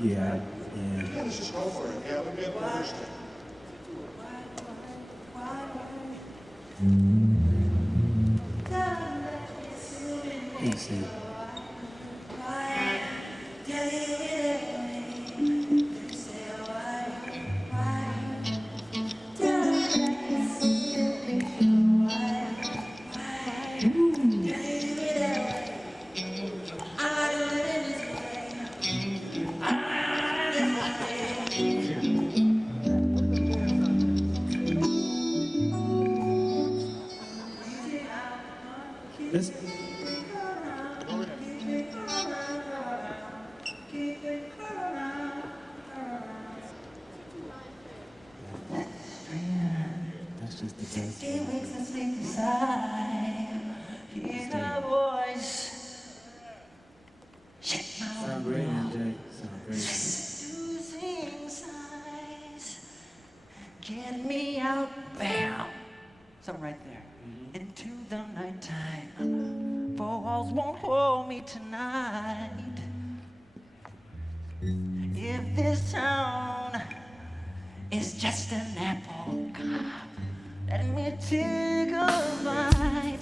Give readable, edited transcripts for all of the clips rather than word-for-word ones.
Yeah, Yeah, let's just go for it. Yeah, we get rehearsed it. easy. Let's, that's just the best. It wakes us inside. Hear a voice. Shut my Sound great, MJ. Sound great. losing sighs. Get me out there. So right there. Into the nighttime. Four walls won't hold me tonight. If this town is just an apple cart, let me take a bite.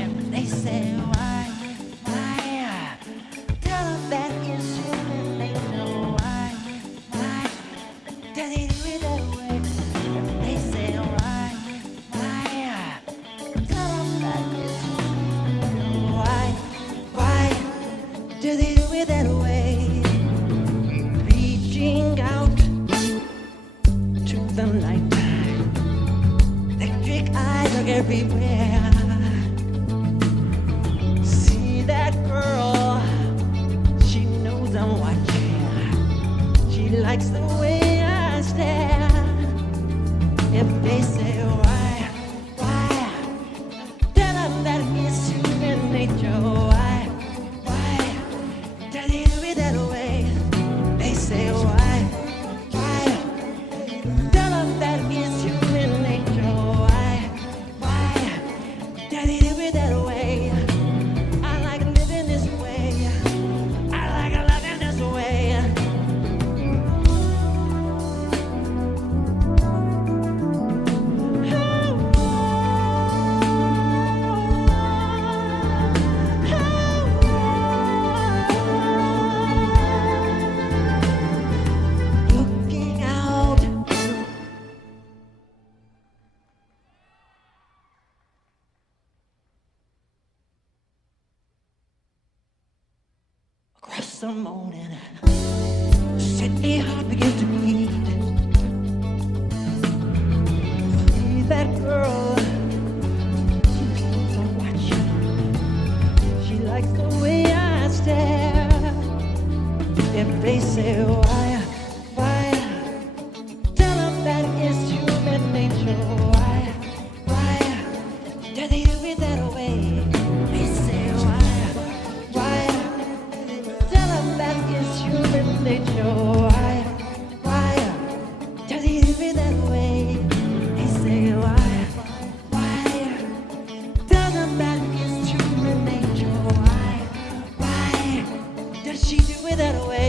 And they say, why? Tell them that it's human nature. Why? Does he do it that way? And they say, why? Tell them that it's human nature. Why? Does he do it that way? Reaching out to the nighttime. Electric eyes are everywhere. See that girl, she knows I'm watching. She likes the way I stare. If they say why, tell them that it's human nature. Why, does he do it that way? They say why, tell them that it's human nature. Why, does he do it that way? I like living this way. I like loving this way. Looking out. Across the morning, Sydney heart begins to beat. See that girl, she's so watching. She likes the way I stare. If they say why, tell them that it's human nature. Why, does he do it that way? They say why, tell them that it's human nature. Why, does he do it that way? They say why, tell them that it's human nature. Why, does she do it that way?